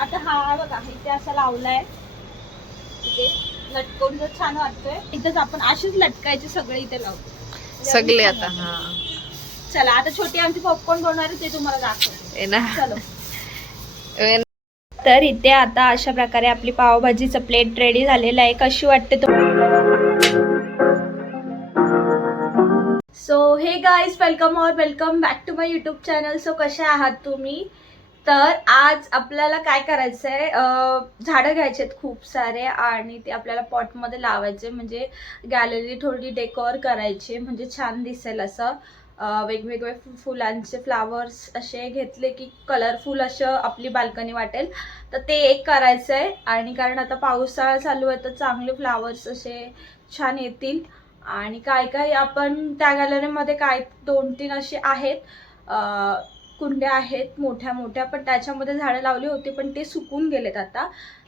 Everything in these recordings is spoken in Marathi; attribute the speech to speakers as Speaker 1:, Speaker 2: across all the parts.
Speaker 1: आता हा बघा इथे असा लावलाय. इथे लटकवून जर छान वाटतोय इथेच आपण असेच लटकायचे सगळे इथे लावतो
Speaker 2: सगळे आता हा.
Speaker 1: चला आता छोटी आमची पॉपकॉर्न बनवणार ते तुम्हाला दाखवते. तर इथे आता अशा प्रकारे आपली पावभाजीचं प्लेट रेडी झालेलं आहे. कशी वाटते तो सो हे गाईज वेलकम और welcome back to my YouTube channel so कसे आहात तुम्ही? तर आज आपल्याला काय करायचं आहे झाडं घ्यायचे आहेत खूप सारे आणि ते आपल्याला पॉटमध्ये लावायचे म्हणजे गॅलरी थोडी डेकोर करायची म्हणजे छान दिसेल असं. वेगवेगळे फुलांचे फ्लावर्स असे घेतले की कलरफुल असं आपली बाल्कनी वाटेल. तर ते एक करायचं आहे आणि कारण आता पावसाळा चालू आहे तर चांगले फ्लावर्स असे छान येतील. आणि काय काय आपण त्या गॅलरीमध्ये काय दोन तीन असे आहेत. कुंड्या आहेत मोठ्या मोठ्या पण त्याच्यामध्ये झाडं लावली होती पण ते सुकून गेलेत आता.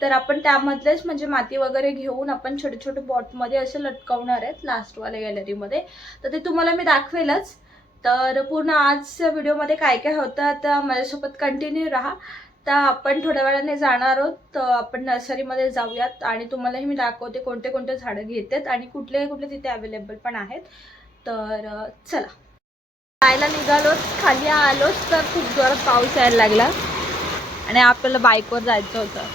Speaker 1: तर आपण त्यामधलेच म्हणजे माती वगैरे घेऊन आपण छोटे छोटे बॉटमध्ये असे लटकवणार आहेत लास्टवाल्या गॅलरीमध्ये. तर ते तुम्हाला मी दाखवेलच. तर पूर्ण आजच्या व्हिडिओमध्ये काय काय होतं आता माझ्यासोबत कंटिन्यू राहा. तर आपण थोड्या वेळाने जाणार आहोत तर आपण नर्सरीमध्ये जाऊयात आणि तुम्हालाही मी दाखवते कोणते कोणते झाडं घेतात आणि कुठले कुठले तिथे अवेलेबल पण आहेत. तर चला. जायला निघालोच खाली आलोच तर खूप जोरात पाऊस यायला लागला. आणि आपल्याला बाईकवर जायचं होतं.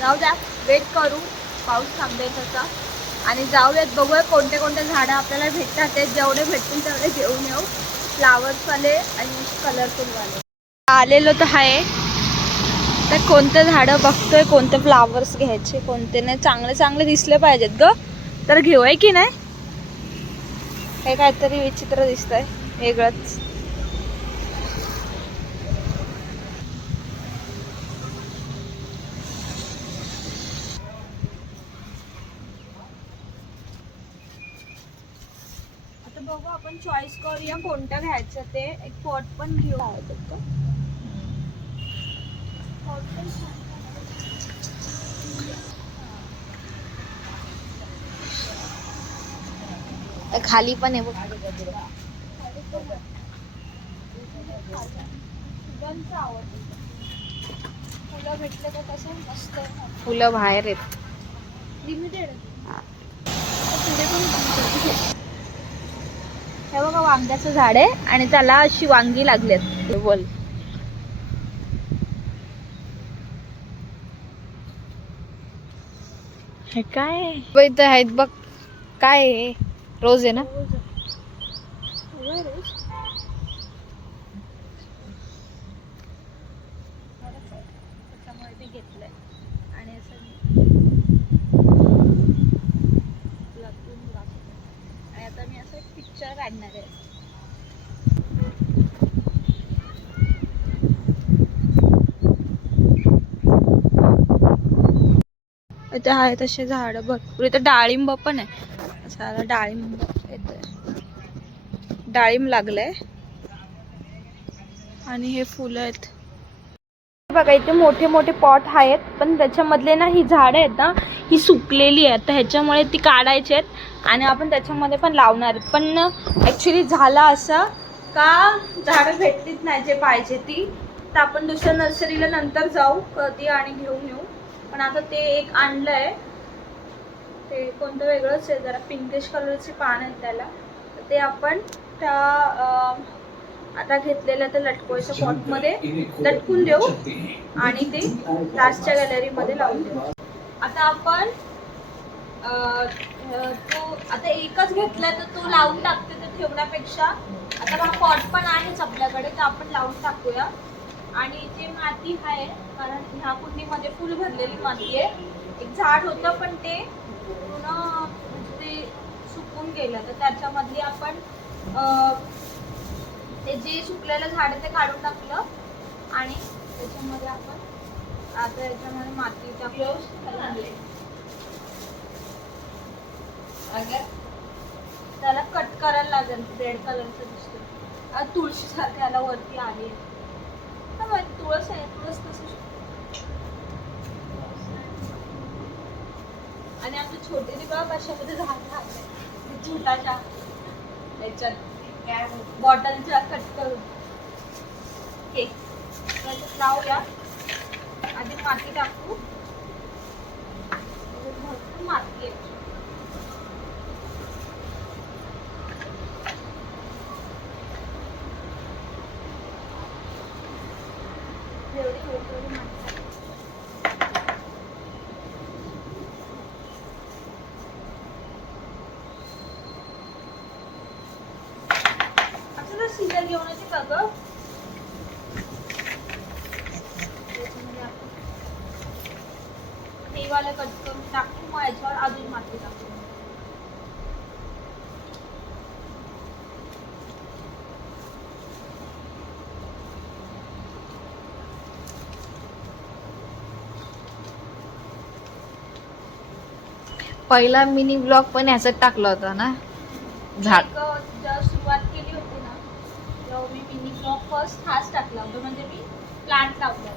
Speaker 1: जाऊ द्या वेट करू. पाऊस थांबेल तसा. आणि जाऊयात बघूया कोणते कोणते झाडं आपल्याला भेटतात. ते जेवढे भेटतील तेवढे घेऊन येऊ. फ्लावर्सवाले आणि कलरफुलवाले आलेलो तर आहे तर कोणते झाडं बघतोय कोणते फ्लावर्स घ्यायचे कोणते नाही चांगले चांगले दिसले पाहिजेत ग. तर घेऊ आहे की नाही? हे काहीतरी विचित्र दिसतंय. वेगळंच. आता बघू आपण चॉईस करूया कोणतं घ्यायचं ते. एक पॉट पण घेऊ फक्त पण
Speaker 2: खाली पण आहे बघ.
Speaker 1: फुलं
Speaker 2: बाहेर आहेत.
Speaker 1: हे बघा वांग्याचं झाड आहे आणि त्याला अशी वांगी लागलेत
Speaker 2: बोल.
Speaker 1: हे काय?
Speaker 2: इथं आहेत बघ. काय आहे? रोज आहे ना?
Speaker 1: त्याच्यामुळे ते आणि असं आणि आता मी असं पिक्चर काढणार आहे. तसे आहेत झाडं भरपूर. इथं डाळिंब पण आहे. सारा डाळिंब येतोय. डाळिंब लागलंय. आणि हे फुलं आहेत. बघा इथे मोठे मोठे पॉट आहेत पण त्याच्यामधले ना ही झाडं आहेत ना ही सुकलेली आहेत. तर ह्याच्यामुळे ती काढायची आहेत आणि आपण त्याच्यामध्ये पण लावणार आहेत. पण ॲक्च्युली झालं असं का झाडं भेटलीच नाही जे पाहिजे ती. तर आपण दुसऱ्या नर्सरीला नंतर जाऊ कधी आणि घेऊन येऊ. पण आता ते एक आणलं आहे ते कोणतं वेगळंच आहे जरा पिंकिश कलरची पान आहेत त्याला. तर ते आपण त्या आता घेतलेल्या त्या लटकोळीच्या पॉटमध्ये लटकून देऊ आणि ते लास्टच्या गॅलरीमध्ये लावून देऊ. आता आपण तो आता एकच घेतलाय तर तो लावून टाकते ते ठेवण्यापेक्षा. आता हा पॉट पण आहेच आपल्याकडे तर आपण लावून टाकूया. आणि जे माती आहे कारण ह्या कुंडीमध्ये फुल भरलेली माती आहे. एक झाड होतं पण ते पूर्ण म्हणजे ते सुकून गेलं. तर त्याच्यामधली आपण ते जे सुकलेलं झाड ते काढून टाकलं. आणि त्याच्यामध्ये आपण आता याच्यामध्ये माती टाकलं त्याला कट करायला लागेल रेड कलरचं दिसतो तुळशी सारखं वरती आली माहिती तुळस आहे तुळस कसं आणि आमची छोटी ती बघ कशामध्ये झाड लागले छोटाशा याच्यात बॉटलच्या कट करून. ओके लावूया माती टाकू. भरपूर माती आहे. जेवढी होईल तेवढी माती टाकू. आपल्याला घेऊन येते का हे वाला कट करून टाकू मग याच्यावर अजून माती टाकू
Speaker 2: पहिला मिनी ब्लॉग पण ह्याच्यात टाकला होता ना? झाड
Speaker 1: एक, अं, जेव्हा सुरुवात केली होती ना तेव्हा ब्लॉग फर्स्ट हाच टाकला होता म्हणजे मी प्लांट लावला.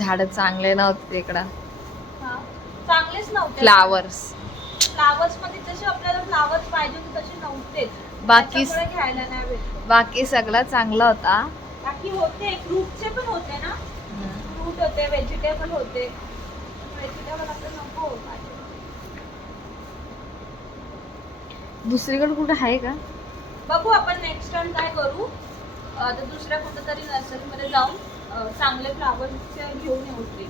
Speaker 2: झाड चांगले नव्हते इकडं.
Speaker 1: हा चांगलेच नव्हते.
Speaker 2: फ्लावर्स
Speaker 1: फ्लावर्समध्ये जसे आपल्याला फ्लावर्स पाहिजे होते तसे नव्हते.
Speaker 2: बाकी
Speaker 1: त्याच्यामुळे घ्यायला नाही भेटले.
Speaker 2: बाकी सगळं चांगला होता.
Speaker 1: बाकी होते फ्रूटचे पण होते ना? फ्रूट होते व्हेजिटेबल होते. व्हेजिटेबल आपल्याला नको.
Speaker 2: दुसरीकडे कुठे आहे का?
Speaker 1: बघू आपण नेक्स्ट टाइम काय करू. आता दुसऱ्या कुठं तरी नर्सरीमध्ये जाऊन चांगले फ्लावर्सचे घेऊन येऊ ट्री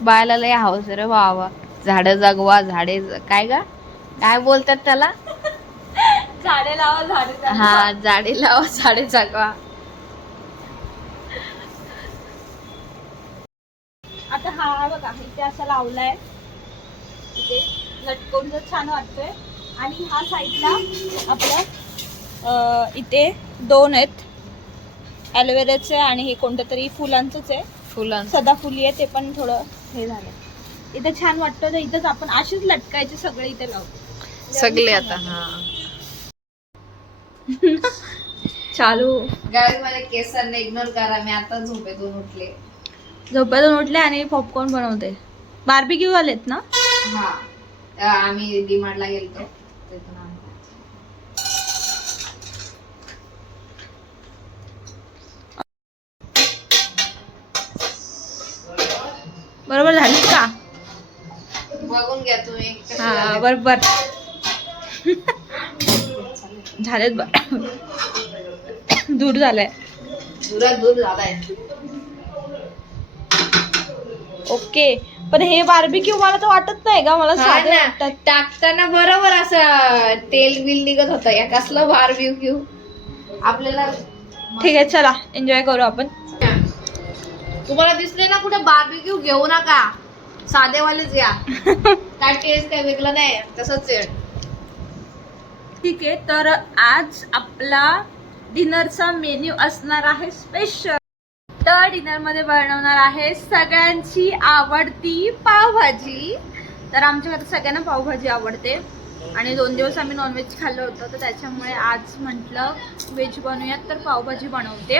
Speaker 2: बायला लय हाऊस रे वा झाड जगवा झाडे ज- काय ग? काय बोलतात त्याला?
Speaker 1: झाडे लावा झाडे जगवा.
Speaker 2: हा झाडे लावा झाडे जगवा.
Speaker 1: आता हा बघा इथे असा लावलाय. इथे लटकवून जर छान वाटतोय. आणि हा साईडला आपलं इथे दोन आहेत. ॲलोवेराचे आणि हे कोणतं तरी फुलांचंच आहे.
Speaker 2: फुलांच.
Speaker 1: सदाफुली आहे ते पण थोडं हे झालं इथे छान वाटतं तर इथंच आपण अशीच लटकायचे सगळे इथे लावतो
Speaker 2: सगळे आता हा.
Speaker 1: चालू.
Speaker 2: गावी मला केसांना इग्नोर करा मी आता झोपेतून उठले.
Speaker 1: झोपेतून उठले आणि पॉपकॉर्न बनवते. बार्बिक्यू आलेत ना?
Speaker 2: हा. आम्ही डिमांडला गेलतो. तिथून
Speaker 1: बरोबर झालेत बर दूर झालंय.
Speaker 2: दुरात दूर झालाय.
Speaker 1: ओके. पण हे बार्बिक्यू मला तर वाटत नाही का मला
Speaker 2: हा
Speaker 1: साधे
Speaker 2: ना,
Speaker 1: वाटतात
Speaker 2: टाकताना बरोबर असं तेल बिल निघत होतं. या कसलं बारब्यू आपल्याला
Speaker 1: ठीक आहे चला. एन्जॉय करू आपण.
Speaker 2: तुम्हाला दिसले ना कुठे बार्बिक्यू घेऊ नका. साधेवालेच घ्या. काय टेस्ट काय वेगळं नाही तसंच आहे.
Speaker 1: ठीक आहे तर आज आपला डिनरचा मेन्यू असणार आहे स्पेशल तर डिनरमध्ये बनवणार आहे सगळ्यांची आवडती पावभाजी. तर आमच्या घरात सगळ्यांना पावभाजी आवडते. आणि दोन दिवस आम्ही नॉनव्हेज खाल्लं होतं तर त्याच्यामुळे आज म्हटलं व्हेज बनवूयात तर पावभाजी बनवते.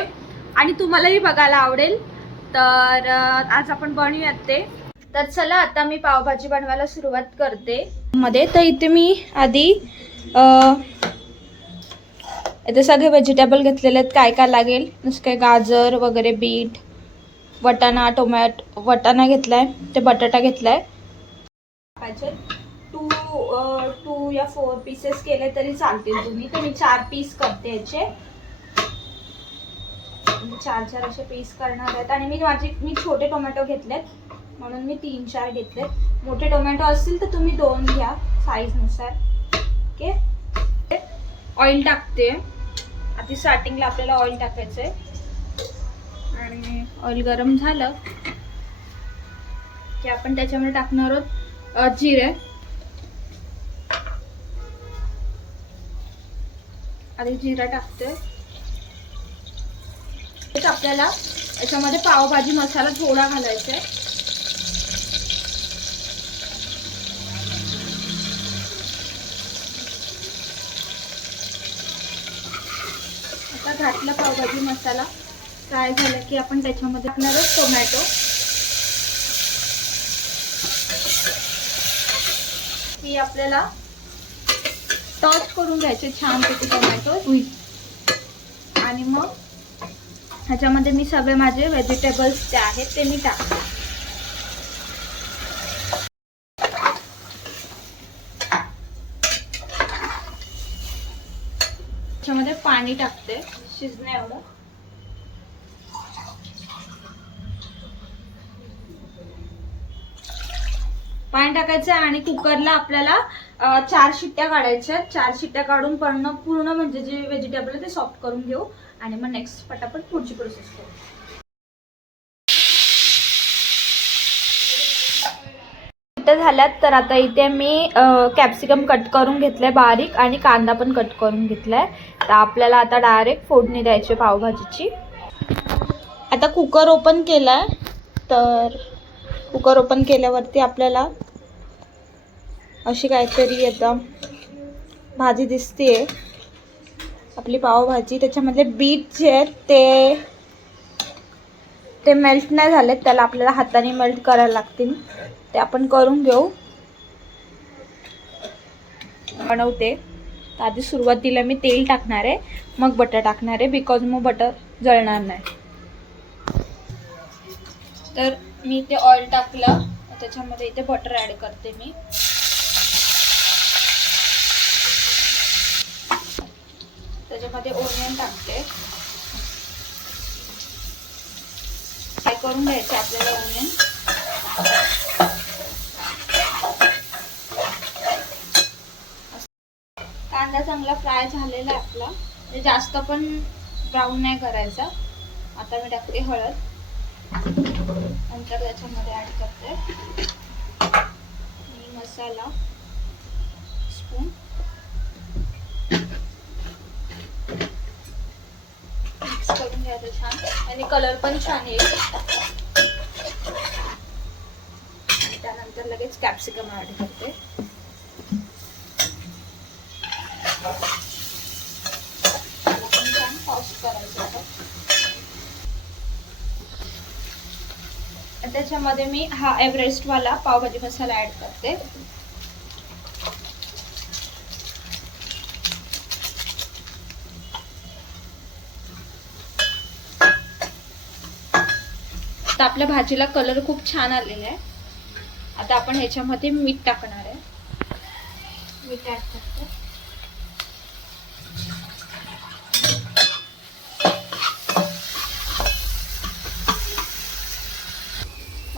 Speaker 1: आणि तुम्हालाही बघायला आवडेल तर आज आपण बनवूयात ते. तर चला आता मी पावभाजी बनवायला सुरुवात करते. मध्ये तर इथे मी आधी इथे सगळे व्हेजिटेबल घेतलेले आहेत. काय काय लागेल? जसं काय गाजर वगैरे बीट वटाणा टोमॅट वटाणा घेतलाय. ते बटाटा घेतलाय. पाहिजे. टू टू या फोर पीसेस केले तरी चालतील तुम्ही. तर मी चार पीस करते याचे. चार चार असे पीस करणार आहेत. आणि मी माझे मी छोटे टोमॅटो घेतलेत. म्हणून मी तीन चार घेतलेत मोठे टोमॅटो असतील तर तुम्ही दोन घ्या साईजनुसार ओके ऑइल टाकते. आधी स्टार्टिंगला आपल्याला ऑइल टाकायचं आहे आणि ऑइल गरम झालं की आपण त्याच्यामध्ये टाकणार आहोत जिरे. आधी जिरा टाकते. तेच आपल्याला याच्यामध्ये पावभाजी मसाला थोडा घालायचा आहे घातला पावभाजी मसाला. फ्राय झाला की आपण त्याच्यामध्ये आहोत टोमॅटो. ही आपल्याला टॉच करून घ्यायचे छान पैकी टोमॅटो. आणि मग ह्याच्यामध्ये मी सगळे माझे व्हेजिटेबल्स जे आहेत ते मी टाकते. ह्याच्यामध्ये पाणी टाकते. शिजण्या एवढं. पाणी टाकायचं आणि कुकरला आपल्याला चार शिट्ट्या काढायच्या. चार शिट्ट्या काढून पूर्ण पूर्ण म्हणजे जे व्हेजिटेबल आहे ते सॉफ्ट करून घेऊ. आणि मग नेक्स्ट पटापट पुढची प्रोसेस करू. मिनटं झाल्यात तर आता इथे मी कॅप्सिकम कट करून घेतलं आहे बारीक आणि कांदा पण कट करून घेतला आहे तर आपल्याला आता डायरेक्ट फोडणी द्यायची पावभाजीची. आता कुकर ओपन केलाय तर कुकर ओपन केल्यावरती आपल्याला अशी काहीतरी येतं भाजी दिसते आपली पावभाजी त्याच्यामध्ये बीट जे आहेत ते ते मेल्ट नाही झालेत त्याला आपल्याला हाताने मेल्ट करायला लागतील. ते आपण करून घेऊ. बनवते. तर आधी सुरुवातीला मी तेल टाकणार आहे. मग बटर टाकणार आहे बिकॉज मग बटर जळणार नाही. तर मी इथे ऑइल टाकलं. त्याच्यामध्ये इथे बटर ॲड करते मी. त्याच्यामध्ये ओनियन टाकते. काय करून घ्यायचे आपल्याला ओनियन कांदा चांगला फ्राय झालेला आहे आपला. म्हणजे जास्त पण ब्राऊन नाही करायचा. आता मी टाकते हळद. नंतर त्याच्यामध्ये ॲड करते. आणि मसाला. स्पून मिक्स करून घ्यायचं छान. आणि कलर पण छान येईल. त्यानंतर लगेच कॅप्सिकम ॲड करते त्याला पण छान टॉस्ट करायचं आहे त्याच्यामध्ये मी हा एव्हरेस्टवाला पावभाजी मसाला ॲड करते. आता आपल्या भाजीला कलर खूप छान आलेला आहे. आता आपण ह्याच्यामध्ये मीठ टाकणार आहे. मीठ ॲड करते.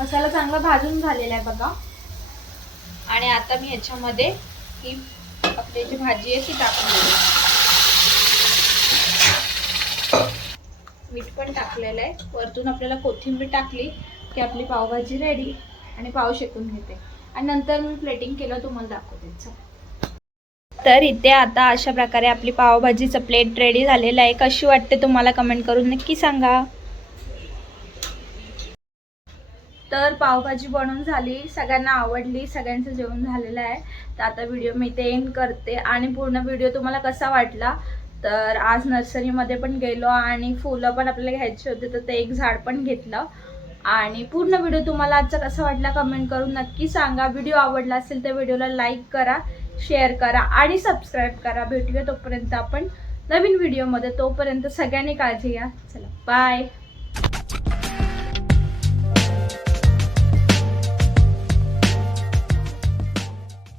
Speaker 1: मसाला चांगला भाजून झालेला आहे बघा. आणि आता मी ह्याच्यामध्ये ही आपली जी भाजी आहे ती टाकून देते मीठ पण टाकलेलं आहे. वरतून आपल्याला कोथिंबीर टाकली की आपली पावभाजी रेडी आणि पाव शेकून घेते. आणि नंतर मी प्लेटिंग केलं तुम्हाला दाखवते. तर इथे आता अशा प्रकारे आपली पावभाजीचं प्लेट रेडी झालेलं आहे. कशी वाटते तुम्हाला कमेंट करून नक्की सांगा. तर पावभाजी बनवून झाली सगळ्यांना आवडली सगळ्यांचं जेवण झालेलं आहे. तर आता व्हिडिओ मी ते एंड करते. आणि पूर्ण व्हिडिओ तुम्हाला कसा वाटला? तर आज नर्सरीमध्ये पण गेलो आणि फुलं पण आपल्याला घ्यायची होती तर ते एक झाड पण घेतलं. आणि पूर्ण व्हिडिओ तुम्हाला आजचा कसा वाटला कमेंट करून नक्की सांगा. व्हिडिओ आवडला असेल तर व्हिडिओला लाईक करा शेअर करा आणि सबस्क्राईब करा. भेटूया तोपर्यंत आपण नवीन व्हिडिओमध्ये तोपर्यंत सगळ्यांनी काळजी घ्या. चला बाय